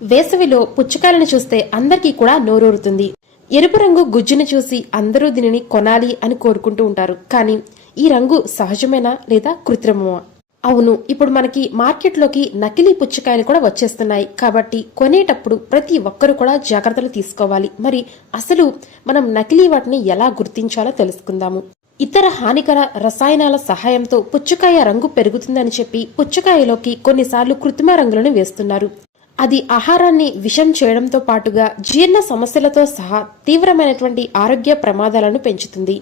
వేసవిలో పుచ్చకాయలను చూస్తే అందరికీ కూడా నోరూరుతుంది. ఎరుపు రంగు గుజ్జును చూసి అందరూ దీనిని కొనాలి అని కోరుకుంటూ ఉంటారు. కానీ ఈ రంగు సహజమేనా లేదా కృత్రిమమా? అవును, ఇప్పుడు మనకి మార్కెట్లోకి నకిలీ పుచ్చకాయలు కూడా వచ్చేస్తున్నాయి. కాబట్టి కొనేటప్పుడు ప్రతి ఒక్కరూ కూడా జాగ్రత్తలు తీసుకోవాలి. మరి అసలు మనం నకిలీ వాటిని ఎలా గుర్తించాలో తెలుసుకుందాము. ఇతర హానికర రసాయనాల సహాయంతో పుచ్చకాయ రంగు పెరుగుతుందని చెప్పి పుచ్చకాయలోకి కొన్నిసార్లు కృత్రిమ రంగులను వేస్తున్నారు. అది ఆహారాన్ని విషం చేయడంతో పాటుగా జీర్ణ సమస్యలతో సహా తీవ్రమైనటువంటి ఆరోగ్య ప్రమాదాలను పెంచుతుంది.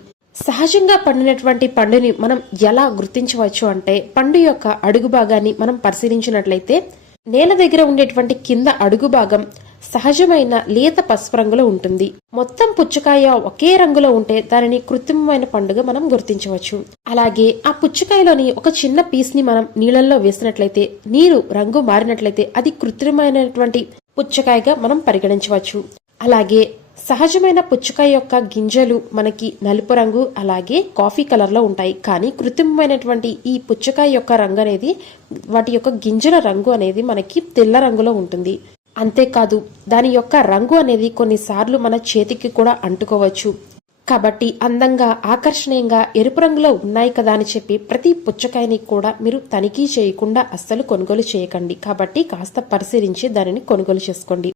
సహజంగా పండినటువంటి పండుని మనం ఎలా గుర్తించవచ్చు అంటే, పండు యొక్క అడుగు భాగాన్ని మనం పరిశీలించినట్లయితే నేల దగ్గర ఉండేటువంటి కింద అడుగు భాగం సహజమైన లేత పసుపు రంగులో ఉంటుంది. మొత్తం పుచ్చకాయ ఒకే రంగులో ఉంటే దానిని కృత్రిమమైన పండుగ మనం గుర్తించవచ్చు. అలాగే ఆ పుచ్చకాయలోని ఒక చిన్న పీస్ ని మనం నీళ్ళల్లో వేసినట్లయితే నీరు రంగు మారినట్లయితే అది కృత్రిమైనటువంటి పుచ్చకాయగా మనం పరిగణించవచ్చు. అలాగే సహజమైన పుచ్చకాయ యొక్క గింజలు మనకి నలుపు రంగు అలాగే కాఫీ కలర్ లో ఉంటాయి. కానీ కృత్రిమమైనటువంటి ఈ పుచ్చకాయ యొక్క రంగు అనేది, వాటి యొక్క గింజల రంగు అనేది మనకి తెల్ల రంగులో ఉంటుంది. అంతేకాదు దాని యొక్క రంగు అనేది కొన్నిసార్లు మన చేతికి కూడా అంటుకోవచ్చు. కాబట్టి అందంగా ఆకర్షణీయంగా ఎరుపు రంగులో ఉన్నాయి కదా అని చెప్పి ప్రతి పుచ్చకాయని కూడా మీరు తనిఖీ చేయకుండా అస్సలు కొనుగోలు చేయకండి. కాబట్టి కాస్త పరిశీలించి దానిని కొనుగోలు చేసుకోండి.